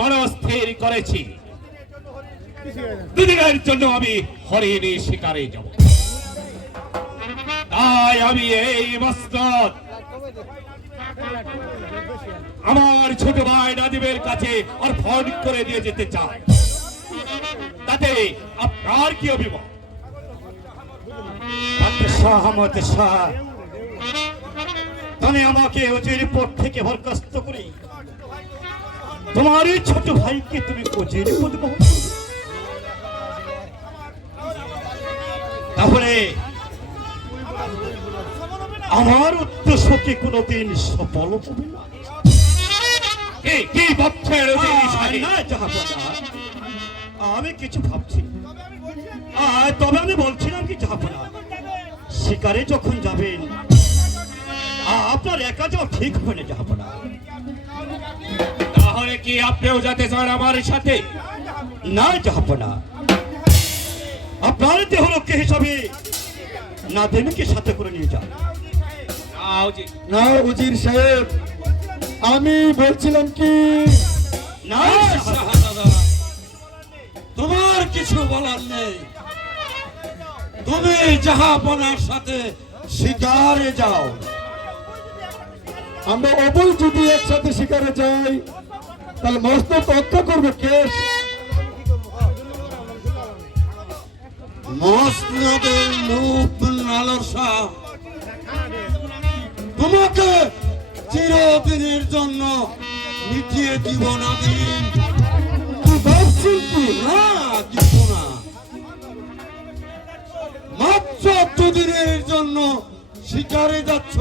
মনস্থির করেছি দুদিনের জন্য আমি হরিণী শিকারে যাব। তাই আমি এই মসনদ আমার ছোট ভাই নাদিমের কাছে অর্পণ করে দিয়ে যেতে চাই। তাতে আপনার কি অভিমত? তুমি আমাকে ওজির পদ থেকে বরখাস্ত করে তোমার এই ছোট ভাইকে তুমি ওজির পদ বহন করবে, তাহলে আমার উদ্দেশ্য কি কোনোদিন সফল হবে না? কি ভাবছেন না জাহাপনা, আমি কিছু ভাবছি, তবে আমি বলছিলাম কি জাহাপনা, শিকারে যখন যাবেন আপনার একা যাওয়া ঠিক হবে না জাহাপনা। তাহলে কি আপনিও যেতে চান আমার সাথে? না জাহাপনা, আপনার দেহরক্ষী হিসাবে নাদিমকে সাথে করে নিয়ে যান। না উজির সাহেব, আমি বলছিলাম কি, না তোমার কিছু বলার নেই, তুমি জাহাপনার সাথে শিকারে যাও। আমরা অবল যদি একসাথে শিকারে যাই তাহলে মস্ত রক্ষা করবে কে? মসনদের লোভ লালসা তোমাকে চিরদিনের জন্য মিটিয়ে দিব না দিন। ভাবছেন কি? না কিছু না, মাত্র দুদিনের জন্য শিকারে যাচ্ছ,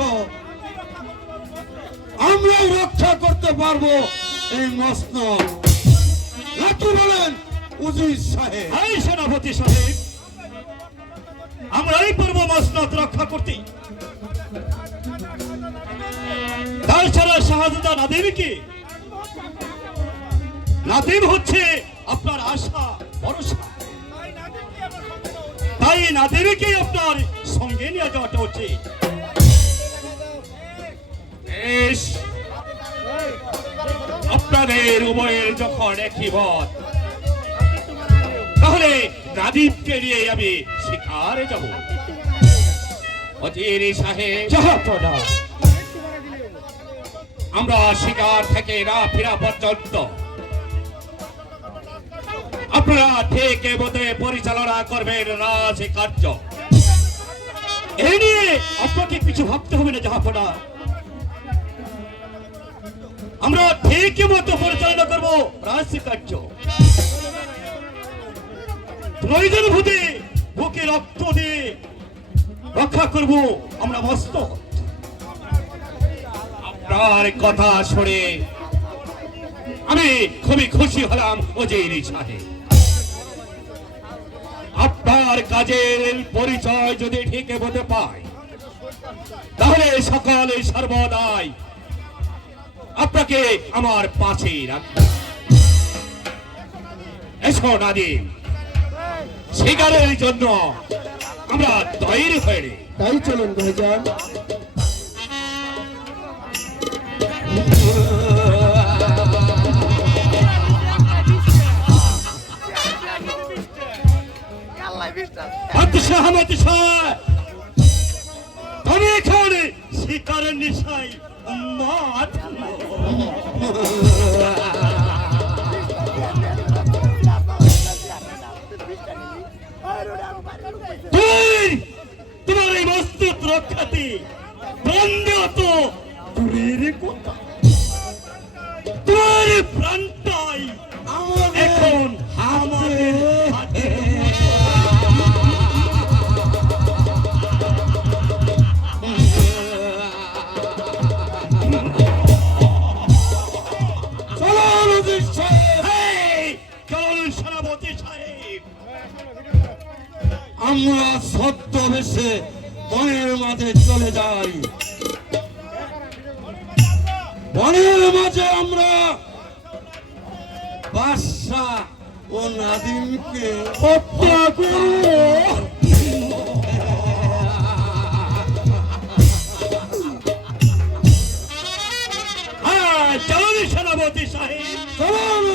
আমরাই রক্ষা করতে পারবো এই মসনদ, নাকি বলেন উজির সাহেব? এই সেনাপতি সাহেব, আমরাই পারবো মসনদ রক্ষা করতে। তাছাড়া শাহাদাত নাদিম কি? নাদিম হচ্ছে আপনার আশা ভরসা, তাই নাদিমকে আপনার সঙ্গে নিয়ে যাওয়াটা উচিত। বেশ, আপনাদের উভয়ের যখন একই মত, তাহলে নাদিমকে নিয়ে আমি শিকারে যাব। অজির সাহেব, জাহাপনা, আমরা শিকার থেকে না ফেরা পর্যন্ত আপনারা থেকে মতে পরিচালনা করবেন রাজ কার্য। এই নিয়ে আপনাকে কিছু ভাবতে হবে না জাহাপনা, আমরা ঠিক মতো পরিচালনা করবো রাজ কার্য। প্রয়োজন ভূতে বুকে রক্ত দিয়ে রক্ষা করব আমরা মস্তক। আপনার কথা শুনে আমি খুবই খুশি হলাম অজির সাহেব। আপনার কাজের পরিচয় যদি ঠিক হতে পায় তাহলে সকলে সর্বদাই আপনাকে আমার পাশে রাখবে। এসো নাদিম, শিকারের জন্য আমরা তৈরি হয়ে নি। তাই চলুন ভাইজান। তুমি এখানে শিকারের নেশায় উন্মাদ। তোমার এই মস্তক রক্ষাতে প্রাণ দেওয়া তো দূরের কথা, তোমার প্রাণটাই এখন আমাদের হাতে। আমরা ছদ্মবেশে বনের মাঝে চলে যাই, বনের মাঝে আমরা বাদশা ও নাদিমকে হত্যা করব। চলুন সেনাপতি সাহেব, চলুন